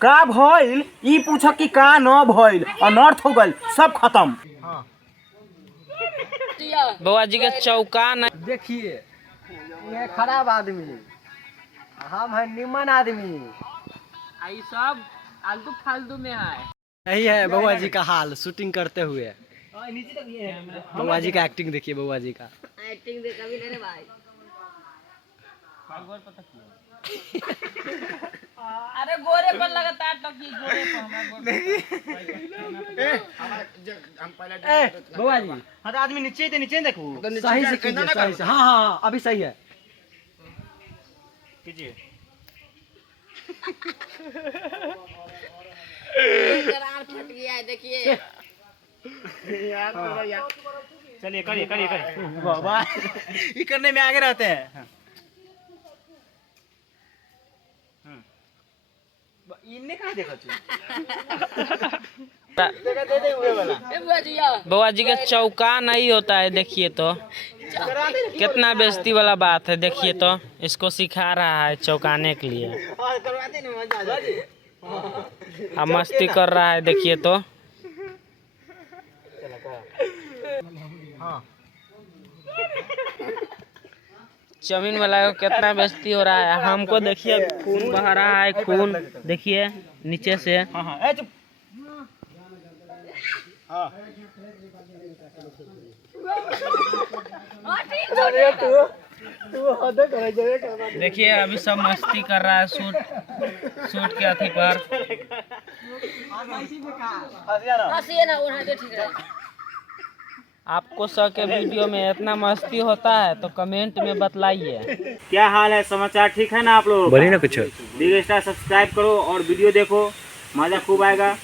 का भइल ई पूछ कि का न भइल, अनर्थ हो गइल, सब खत्म। बउआ जी के चौका न देखिए ये खराब आदमी, हम है निमन आदमी। आई सब आलतू फालतू में है। यही है बउआ जी का हाल शूटिंग करते हुए। बउआ जी का एक्टिंग देखिए, बउआ जी का एक्टिंग देख अभी ले रे भाई। अरे गोरे पर लगातार टकी गोरे पर बउआ जी हाँ तो आदमी नीचे थे, नीचे देखो सही से कीजिए, सही से। हाँ हाँ हाँ अभी सही है। कीजिए। करार फट गया है देखिए। चलिए करिए करिए करिए। बाबा ये करने में आगे रहते हैं। इनने कहाँ देखा बउआ जी के चौका नहीं होता है। देखिए तो कितना बेइज्जती वाला बात है। देखिए तो इसको सिखा रहा है चौकाने के लिए, अब मस्ती कर रहा है। देखिए तो जमीन वाला को कितना बेइज्जती हो रहा है। हमको देखिए खून बह रहा है, खून देखिए नीचे से। हाँ हाँ चुप। हाँ देखिए अभी सब मस्ती कर रहा है शूट के अथी पर। हंसिए ना उन्हें तो ठीक है। आपको सब के वीडियो में इतना मस्ती होता है तो कमेंट में बतलाइए। क्या हाल है, समाचार ठीक है ना आप लोग? बोलिए ना कुछ। बिग स्टार सब्सक्राइब करो और वीडियो देखो, मजा खूब आएगा।